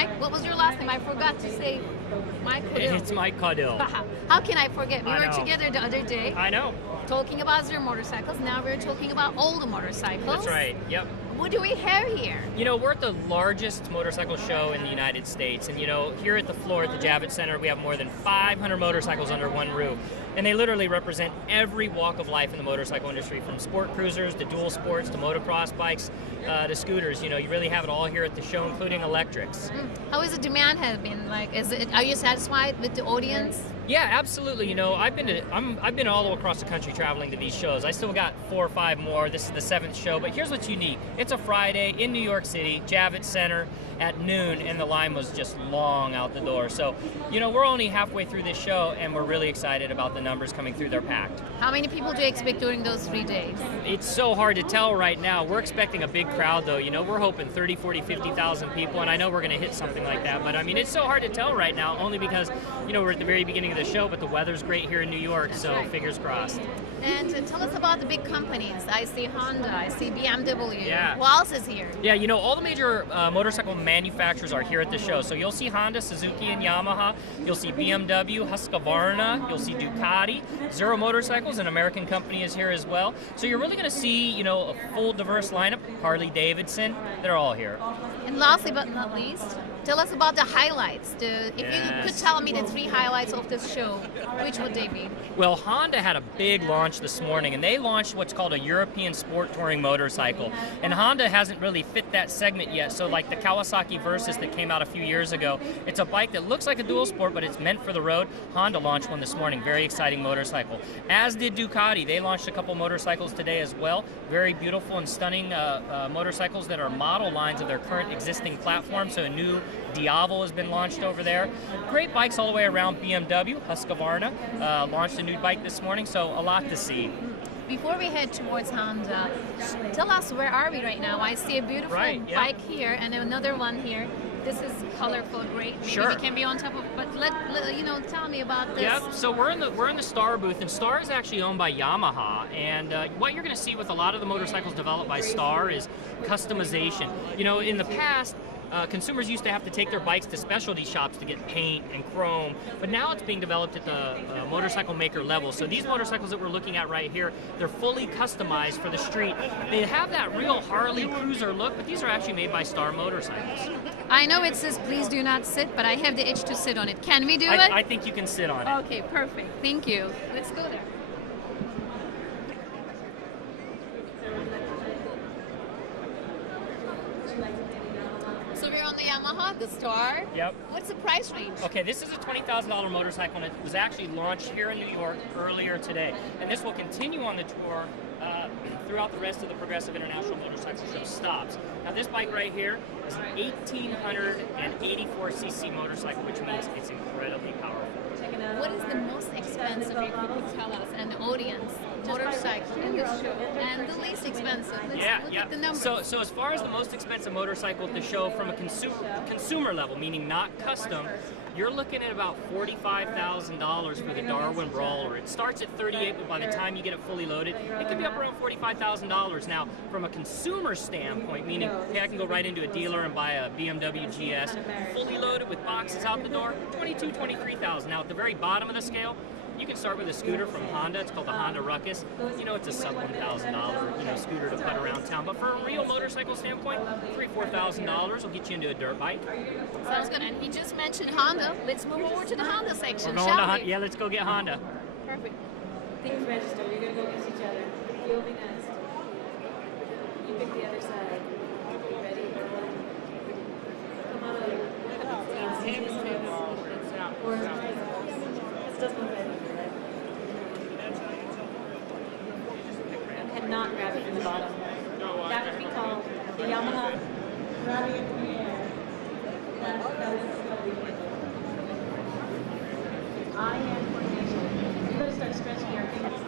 Mike, what was your last name? I forgot to say Mike Caudill. It's Mike Caudill. How can I forget? We I were know. together the other day I know. talking about zero motorcycles. Now we're talking about all the motorcycles. That's right. Yep. What do we have here? You know, we're at the largest motorcycle show in the United States. And, you know, here at the floor at the Javit Center, we have more than 500 motorcycles under one roof. And they literally represent every walk of life in the motorcycle industry, from sport cruisers to dual sports to motocross bikes to scooters. You know, you really have it all here at the show, including electrics. How is the demand have been? Like, are you satisfied with the audience? Yeah, absolutely. You know, I've been all across the country traveling to these shows. I still got 4 or 5 more. This is the 7th show, but here's what's unique. It's a Friday in New York City, Javits Center at noon, and the line was just long out the door. So, you know, we're only halfway through this show, and we're really excited about the numbers coming through. They're packed. How many people do you expect during those 3 days? It's so hard to tell right now. We're expecting a big crowd, though. You know, we're hoping 30, 40, 50,000 people, and I know we're going to hit something like that. But, I mean, it's so hard to tell right now, only because, you know, we're at the very beginning of the show, but the weather's great here in New York, so fingers crossed. And tell us about the big companies. I see Honda, I see BMW. Yeah. Who else is here? Yeah, you know, all the major motorcycle manufacturers are here at the show. So you'll see Honda, Suzuki, and Yamaha. You'll see BMW, Husqvarna. You'll see Ducati. Zero Motorcycles, an American company, is here as well. So you're really going to see, you know, a full diverse lineup. Harley Davidson, they're all here. And lastly but not least, tell us about the highlights. If you could tell me the 3 highlights of this show, which would they be? Well, Honda had a big launch this morning, and they launched what's called a European Sport Touring motorcycle. And Honda hasn't really fit that segment yet, so like the Kawasaki Versys that came out a few years ago, it's a bike that looks like a dual sport, but it's meant for the road. Honda launched one this morning, very exciting motorcycle. As did Ducati. They launched a couple motorcycles today as well. Very beautiful and stunning motorcycles that are model lines of their current existing platform, so a new Diavo has been launched over there. Great bikes all the way around. BMW, Husqvarna launched a new bike this morning, so a lot to see. Before we head towards Honda, tell us, where are we right now? I see a beautiful bike here and another one here. This is colorful, great. Maybe we can be on top of, but let you know, tell me about this. Yeah, so we're in the Star booth, and Star is actually owned by Yamaha. And what you're going to see with a lot of the motorcycles developed by Star is customization. You know, in the past, consumers used to have to take their bikes to specialty shops to get paint and chrome, but now it's being developed at the motorcycle maker level. So these motorcycles that we're looking at right here, they're fully customized for the street. They have that real Harley cruiser look, but these are actually made by Star motorcycles. I know it says please do not sit, but I have the itch to sit on it. Can we do it? I think you can sit on it. Okay, perfect. Thank you. Let's go there. So we're on the Yamaha, the Star. Yep. What's the price range? Okay, this is a $20,000 motorcycle, and it was actually launched here in New York earlier today. And this will continue on the tour throughout the rest of the Progressive International Motorcycle Show stops. Now, this bike right here is an 1,884cc motorcycle, which means it's incredibly powerful. What is the most expensive, if you could tell us, and the audience, motorcycle in this show, and the least expensive? Let's look at the numbers. So as far as the most expensive motorcycle at the show from a consumer level, meaning not custom, you're looking at about $45,000 for the Darwin Brawler. It starts at $38,000, but by the time you get it fully loaded, it could be up around $45,000. Now, from a consumer standpoint, meaning, hey, I can go right into a dealer and buy a BMW GS, fully loaded with boxes out the door, $22,000, $23,000. Now, at the very bottom of the scale, you can start with a scooter from Honda. It's called the Honda Ruckus. You know, it's a sub $1,000 scooter to put around town. But for a real motorcycle standpoint, $3,000, $4,000 will get you into a dirt bike. Sounds good. And he just mentioned Honda. Let's move over to the Honda section. We're going to Honda. Yeah, let's go get Honda. Perfect. Please register. You're going to go against each other. You'll be next. You pick the other side. You ready? Come on over. Or this doesn't look right. Cannot grab it from the bottom. That would be called the Yamaha grabbing it from the air. Eye-hand coordination. You better start stretching your fingers.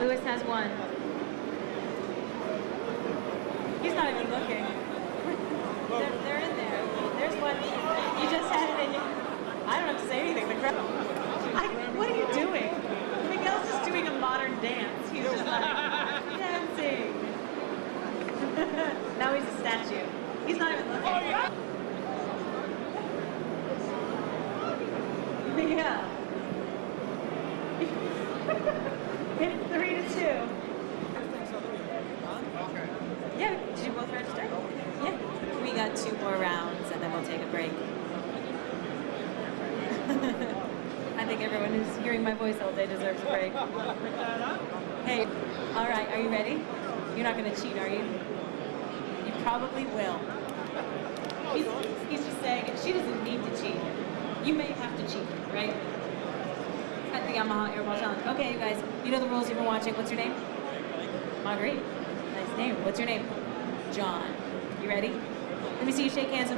Lewis has one. He's not even looking. They're in there. There's one. You just had it in your... I don't have to say anything. The crowd... what are you doing? Miguel's just doing a modern dance. He's just like dancing. Now he's a statue. He's not even looking. Oh, yeah. Yeah. It's 3-2. Yeah, did you both register? Yeah. We got 2 more rounds and then we'll take a break. I think everyone who's hearing my voice all day deserves a break. Hey, all right, are you ready? You're not going to cheat, are you? You probably will. He's just saying it. She doesn't need to cheat. You may have to cheat, right? At the Yamaha Airball Challenge. Okay, you guys, you know the rules. You've been watching. What's your name? Marguerite. Nice name. What's your name? John. You ready? Let me see you shake hands.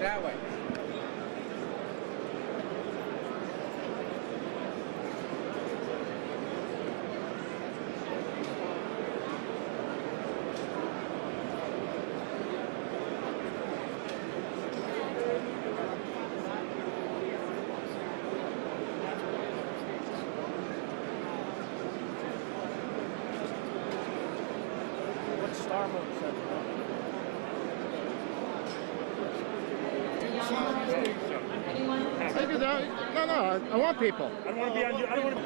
That way. Take it down. No, I want people. I don't want to be on you. I don't want to.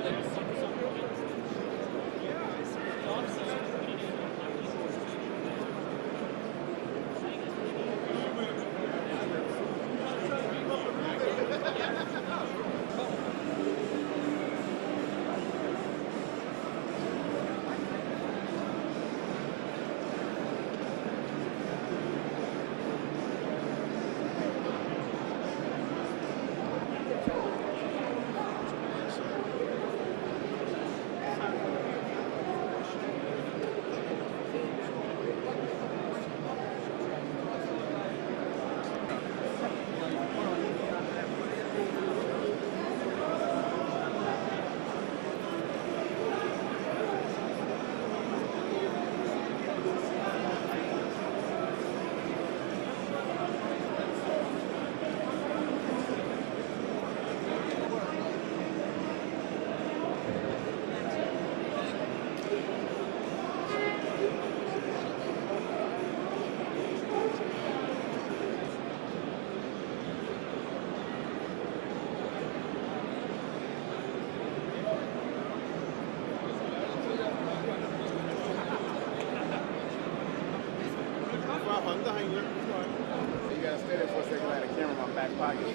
You gotta stay there for a second. I had a camera in my back pocket.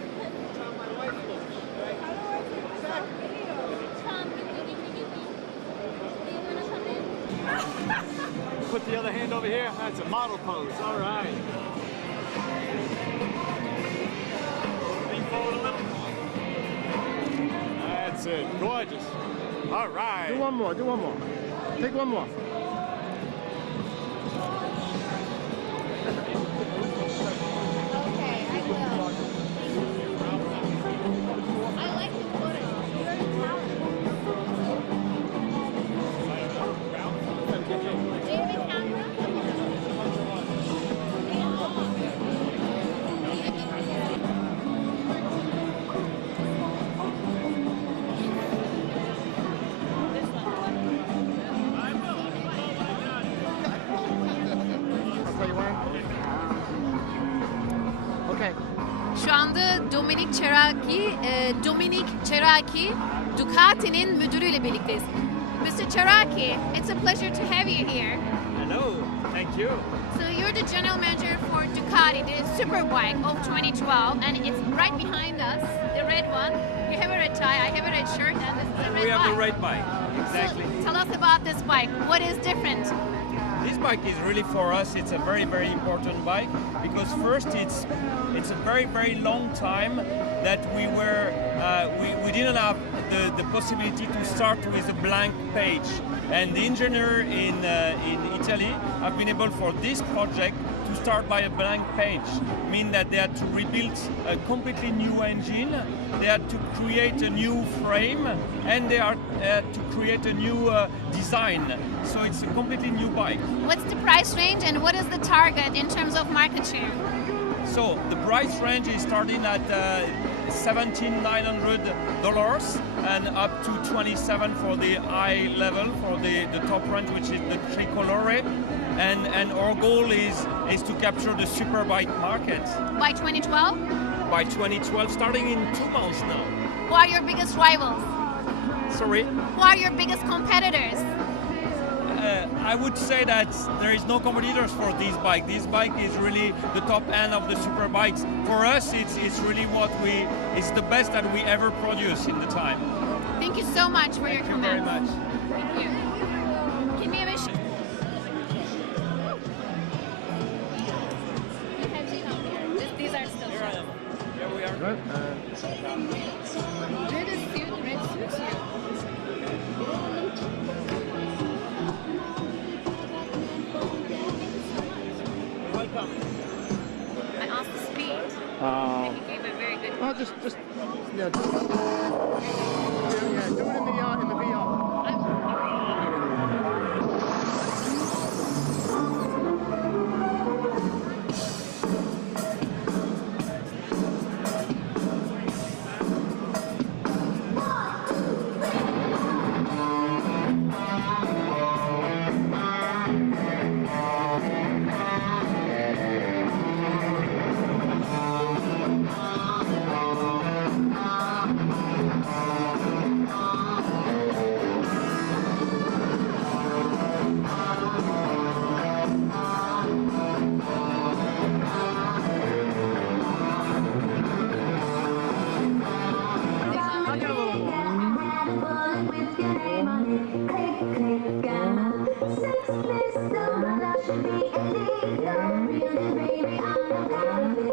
Put the other hand over here. That's a model pose. All right. Lean forward a little. That's it. Gorgeous. All right. Do one more. Take one more. Okay, I will. I like the photo. You're in town. Do you have a camera? Okay. Şu anda Dominic Cheraki, Ducati'nin müdürüyle birlikteyiz. Mr. Cheraki, it's a pleasure to have you here. Hello. Thank you. So you're the general manager for Ducati, the superbike of 2012, and it's right behind us, the red one. You have a red tie, I have a red shirt, and this is a red We have bike. the red bike, exactly. So tell us about this bike. What is different? This bike is really for us. It's a very, very important bike because first, it's a very, very long time that we didn't have the possibility to start with a blank page, and the engineer in Italy have been able for this project to start by a blank page, mean that they had to rebuild a completely new engine, they had to create a new frame, and they had to create a new design. So it's a completely new bike. What's the price range and what is the target in terms of market share? So the price range is starting at $17,900 and up to $27 for the high level, for the top range, which is the tricolore. And our goal is to capture the superbike market. By 2012? By 2012, starting in 2 months now. Who are your biggest rivals? Sorry? Who are your biggest competitors? I would say that there is no competitors for this bike. This bike is really the top end of the super bikes. For us, it's really it's the best that we ever produce in the time. Thank you so much for your Thank you very comments. much. Thank you. Give me a wish. These are still short. Here we are. Good. Red is cute, red suits you. Welcome. I asked the speed. Oh. He gave a very good. Well, just yeah. Do it in the VR. with your name on it. Click, click, sex pistol, that should be illegal. Really, really, I'm